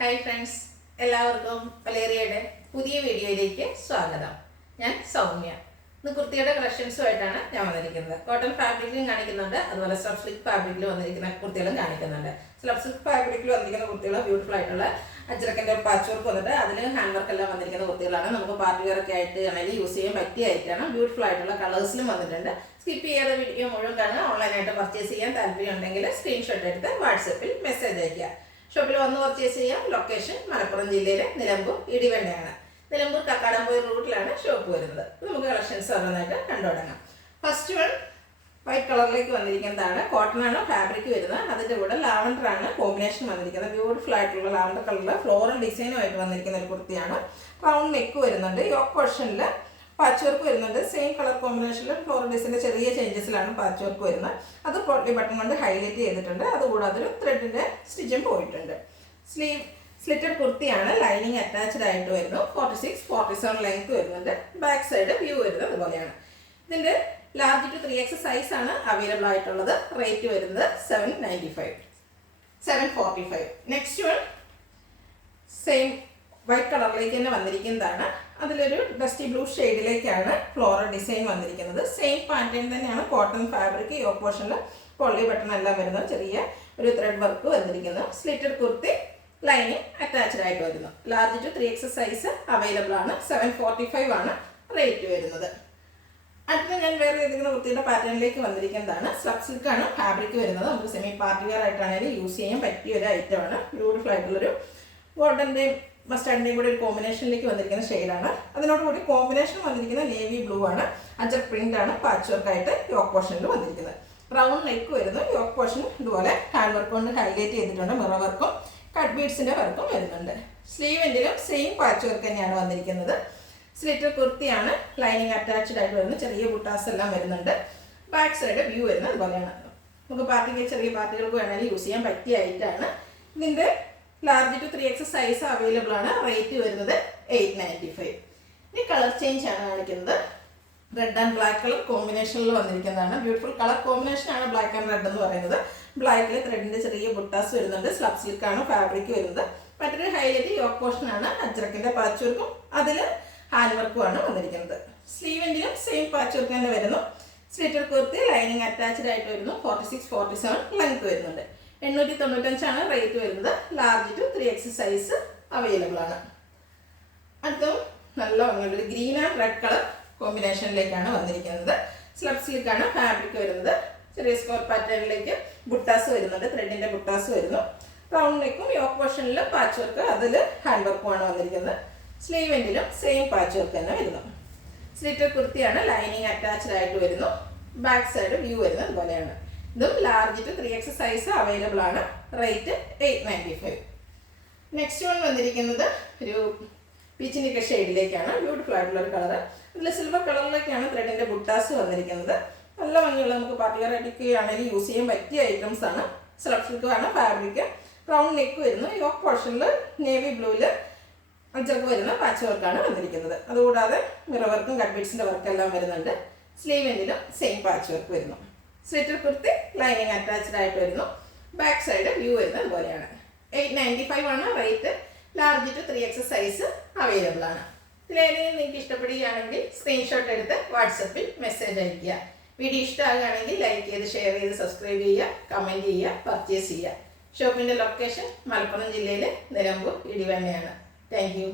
Hi friends, എല്ലാവർക്കും വലേറിയയുടെ പുതിയ വീഡിയോയിലേക്ക് സ്വാഗതം. ഞാൻ സൗമ്യ. ഇന്ന് കുർത്തിയുടെ കളക്ഷൻസുമായിട്ടാണ് ഞാൻ വന്നിരിക്കുന്നത്. കോട്ടൺ ഫാബ്രിക്കിലും കാണിക്കുന്നുണ്ട്, അതുപോലെ സ്ലബ് സിൽക്ക് ഫാബ്രിക്കിൽ വന്നിരിക്കുന്ന കുർത്തികളും കാണിക്കുന്നുണ്ട്. സ്ലബ് സിൽക്ക് ഫാബ്രിക്കിൽ വന്നിരിക്കുന്ന കുർത്തികൾ ബ്യൂട്ടിഫുൾ ആയിട്ടുള്ള അജ്രക്കിൻ്റെ പാച്ച് വർക്ക് വന്നിട്ട് അതിൽ ഹാൻഡ് വർക്ക് എല്ലാം വന്നിരിക്കുന്ന കുർത്തികളാണ്. നമുക്ക് പാർട്ടി വെയർ ഒക്കെ ആയിട്ട് ആണെങ്കിൽ യൂസ് ചെയ്യാൻ പറ്റിയ ആയിട്ടാണ്. ബ്യൂട്ടിഫുൾ ആയിട്ടുള്ള കളേഴ്സിലും വന്നിട്ടുണ്ട്. സ്കിപ്പ് ചെയ്യാതെ വീഡിയോ മുഴുവൻ കാണുക. ഓൺലൈനായിട്ട് പർച്ചേസ് ചെയ്യാൻ താല്പര്യം ഉണ്ടെങ്കിൽ സ്ക്രീൻഷോട്ട് എടുത്ത് വാട്സപ്പിൽ മെസ്സേജ് അയയ്ക്കുക. ഷോപ്പിൽ വന്ന് പർച്ചേസ് ചെയ്യാം. ലൊക്കേഷൻ മലപ്പുറം ജില്ലയിലെ നിലമ്പൂർ ഇടിവണ്ണയാണ്. നിലമ്പൂർ കക്കാടംപൊയിൽ റൂട്ടിലാണ് ഷോപ്പ് വരുന്നത്. നമുക്ക് കളക്ഷൻസ് ഓരോന്നായിട്ട് കണ്ടുതുടങ്ങാം. ഫസ്റ്റ് വൺ വൈറ്റ് കളറിലേക്ക് വന്നിരിക്കുന്നതാണ്. കോട്ടൺ ആണ് ഫാബ്രിക് വരുന്നത്. അതിൻ്റെ കൂടെ ലാവൻഡർ ആണ് കോമ്പിനേഷൻ വന്നിരിക്കുന്നത്. ബ്യൂട്ടിഫുൾ ആയിട്ടുള്ള ലാവൻഡർ കളറിൽ ഫ്ലോറൽ ഡിസൈനുമായിട്ട് വന്നിരിക്കുന്ന ഒരു കുർത്തിയാണ്. റൗണ്ട് നെക്ക് വരുന്നുണ്ട്. യോക്ക് പോർഷനിൽ പാച്ച് വർക്ക് വരുന്നുണ്ട്. സെയിം കളർ കോമ്പിനേഷനിൽ ഫ്ലോറൽ ഡിസൈൻ്റെ ചെറിയ ചേഞ്ചസിലാണ് പാച്ച് വർക്ക് വരുന്നത്. അത് പോട്ട്ലി ബട്ടൺ കൊണ്ട് ഹൈലൈറ്റ് ചെയ്തിട്ടുണ്ട്. അതുകൂടാതെ ഒരു ത്രെഡിൻ്റെ സ്റ്റിച്ചും പോയിട്ടുണ്ട്. സ്ലിറ്റഡ് കുർത്തിയാണ്. ലൈനിങ് അറ്റാച്ച്ഡ് ആയിട്ട് വരുന്നു. 46-47 ലെങ്ത് വരുന്നുണ്ട്. ബാക്ക് സൈഡ് വ്യൂ വരുന്നത് അതുപോലെയാണ്. ഇതിൻ്റെ ലാർജ് ടു 3X സൈസാണ് അവൈലബിൾ ആയിട്ടുള്ളത്. റേറ്റ് വരുന്നത് 745. നെക്സ്റ്റ് വൺ സെയിം വൈറ്റ് കളറിലേക്ക് തന്നെ വന്നിരിക്കുന്നതാണ്. അതിലൊരു ഡസ്റ്റി ബ്ലൂ ഷെയ്ഡിലേക്കാണ് ഫ്ലോറൽ ഡിസൈൻ വന്നിരിക്കുന്നത്. സെയിം പാറ്റേൺ തന്നെയാണ്. കോട്ടൺ ഫാബ്രിക് യോക്ക് പോർഷനിൽ പൊള്ളി ബട്ടൺ എല്ലാം വരുന്നത്. ചെറിയ ഒരു ത്രെഡ് വർക്ക് വന്നിരിക്കുന്നു. സ്ലിറ്റഡ് കുർത്തി ലൈനിങ് അറ്റാച്ച്ഡ് ആയിട്ട് വരുന്നു. Large to 3X size available ആണ്. 745 ആണ് റേറ്റ് വരുന്നത്. അടുത്ത ഞാൻ വേറെ ഏതെങ്കിലും കുർത്തിയുടെ പാറ്റേണിലേക്ക് വന്നിരിക്കുന്നതാണ്. സ്ലബ് സിൽക്ക് ആണ് ഫാബ്രിക് വരുന്നത്. നമുക്ക് സെമി പാർട്ടി വെയർ ആയിട്ടാണെങ്കിൽ യൂസ് ചെയ്യാൻ പറ്റിയ ഒരു ഐറ്റമാണ്. ബ്യൂട്ടിഫുൾ ആയിട്ടുള്ളൊരു ഗോൾഡൻ്റെയും മസ്റ്റാർഡിൻ്റെയും കൂടി ഒരു കോമ്പിനേഷനിലേക്ക് വന്നിരിക്കുന്ന ഷെയ്ഡാണ്. അതിനോടുകൂടി കോമ്പിനേഷൻ വന്നിരിക്കുന്ന നേവി ബ്ലൂ ആണ്. അജർ പ്രിന്റ് ആണ് പാച്ച് വർക്കായിട്ട് യോക്ക് പോർഷനിൽ വന്നിരിക്കുന്നത്. റൗണ്ട് നെക്ക് വരുന്നു. യോക്ക് പോർഷൻ ഇതുപോലെ ഹാൻഡ് വർക്ക് കൊണ്ട് ഹൈലൈറ്റ് ചെയ്തിട്ടുണ്ട്. മിറർ വർക്കും കട്ട് ബീഡ്സിൻ്റെ വർക്കും വരുന്നുണ്ട്. സ്ലീവെൻറ്റിലും സെയിം പാച്ച് വർക്ക് തന്നെയാണ് വന്നിരിക്കുന്നത്. സ്ലിറ്റർ കുർത്തിയാണ്. ലൈനിങ് അറ്റാച്ച്ഡ് ആയിട്ട് വരുന്നു. ചെറിയ ബുട്ടാസ് എല്ലാം വരുന്നുണ്ട്. ബാക്ക് സൈഡ് വ്യൂ വരുന്നത് അതുപോലെയാണ്. നമുക്ക് പാർട്ടിക്ക് ചെറിയ പാർട്ടികൾക്ക് വേണമെങ്കിൽ യൂസ് ചെയ്യാൻ പറ്റിയ ഐറ്റാണ്. ഇതിൻ്റെ large to 3X size available ആണ്. റേറ്റ് വരുന്നത് 895. ഇനി കളർ ചേഞ്ച് ആണ് കാണിക്കുന്നത്. റെഡ് ആൻഡ് ബ്ലാക്ക് കളർ കോമ്പിനേഷനിൽ വന്നിരിക്കുന്നതാണ്. ബ്യൂട്ടിഫുൾ കളർ കോമ്പിനേഷൻ ആണ് ബ്ലാക്ക് ആൻഡ് റെഡ് എന്ന് പറയുന്നത്. ബ്ലാക്കിൽ ത്രെഡിൻ്റെ ചെറിയ ബുട്ടാസ് വരുന്നുണ്ട്. സ്ലബ് സിൽക്കാണ് ഫാബ്രിക് വരുന്നത്. മറ്റൊരു ഹൈലൈറ്റ് യോക്ക് പോർഷൻ ആണ്. അജ്രക്കിൻ്റെ പാച്ച് വർക്കും അതിൽ ഹാൻഡ് വർക്കുമാണ് വന്നിരിക്കുന്നത്. സ്ലീവെൻറ്റിലും സെയിം പാച്ച് വർക്ക് തന്നെ വരുന്നു. സ്ലിറ്റർ കുർത്തി ലൈനിങ് അറ്റാച്ച്ഡ് ആയിട്ട് വരുന്നു. 46-47 ലെങ്ത് വരുന്നുണ്ട്. 895 ആണ് റേറ്റ് വരുന്നത്. Large to 3X size available ആണ്. അടുത്തും നല്ല ഭംഗിയുള്ള ഗ്രീൻ ആൻഡ് റെഡ് കളർ കോമ്പിനേഷനിലേക്കാണ് വന്നിരിക്കുന്നത്. സ്ലബ് സിൽക്കാണ് ഫാബ്രിക് വരുന്നത്. ചെറിയ സ്ക്വയർ പാറ്റേണിലേക്ക് ബുട്ടാസ് വരുന്നുണ്ട്. ത്രെഡിൻ്റെ ബുട്ടാസ് വരുന്നു. റൗണ്ട് നെക്കും യോക്ക് പോർഷനിൽ പാച്ച് വർക്ക് അതിൽ ഹാൻഡ് വർക്കുമാണ് വന്നിരിക്കുന്നത്. സ്ലീവെൻറ്റിലും സെയിം പാച്ച് വർക്ക് തന്നെ വരുന്നു. സ്ലിറ്റർ കുർത്തിയാണ്. ലൈനിങ് അറ്റാച്ച്ഡ് ആയിട്ട് വരുന്നു. ബാക്ക് സൈഡ് വ്യൂ വരുന്നത് അതുപോലെയാണ്. ഇതും large to 3X size available ആണ്. റേറ്റ് 895. നെക്സ്റ്റ് വൺ വന്നിരിക്കുന്നത് ഒരു പീച്ചിൻ്റെ ഷെയ്ഡിലേക്കാണ്. ബ്യൂട്ടിഫുൾ ആയിട്ടുള്ള ഒരു കളർ. ഇതിൽ സിൽവർ കളറിലേക്കാണ് ത്രെഡിൻ്റെ ബുട്ടാസ് വന്നിരിക്കുന്നത്. നല്ല ഭംഗിയുള്ള നമുക്ക് പാർട്ടി വെയർ ആയിട്ടൊക്കെ ആണെങ്കിൽ യൂസ് ചെയ്യാൻ പറ്റിയ ഐറ്റംസ് ആണ്. സ്ലബ് സിൽക്ക് ആണ് ഫാബ്രിക്. റൗണ്ട് നെക്ക് വരുന്നു. യോക്ക് പോർഷനിൽ നേവി ബ്ലൂവിൽ അജർക്ക് വരുന്ന പാച്ച് വർക്കാണ് വന്നിരിക്കുന്നത്. അതുകൂടാതെ മിറർ വർക്കും കട്ട് ബീഡ്സിൻ്റെ വർക്കെല്ലാം വരുന്നുണ്ട്. സ്ലീവെൻറ്റിലും സെയിം പാച്ച് വർക്ക് വരുന്നു. സ്ലിറ്റർ കുർത്തി ലൈനിങ് അറ്റാച്ച്ഡ് ആയിട്ട് വരുന്നു. ബാക്ക് സൈഡ് വ്യൂ വരുന്നത് അതുപോലെയാണ്. 895 ആണ് rate. Large to 3X size available ആണ്. ഇതിലേതെങ്കിലും നിങ്ങൾക്ക് ഇഷ്ടപ്പെടുകയാണെങ്കിൽ സ്ക്രീൻഷോട്ട് എടുത്ത് വാട്സപ്പിൽ മെസ്സേജ് അയയ്ക്കുക. വീഡിയോ ഇഷ്ടമാകുകയാണെങ്കിൽ ലൈക്ക് ചെയ്ത് ഷെയർ ചെയ്ത് സബ്സ്ക്രൈബ് ചെയ്യുക, കമൻറ്റ് ചെയ്യുക, പർച്ചേസ് ചെയ്യുക. ഷോപ്പിൻ്റെ ലൊക്കേഷൻ മലപ്പുറം ജില്ലയിലെ നിലമ്പൂർ ഇടിവണ്ണയാണ്. Thank you.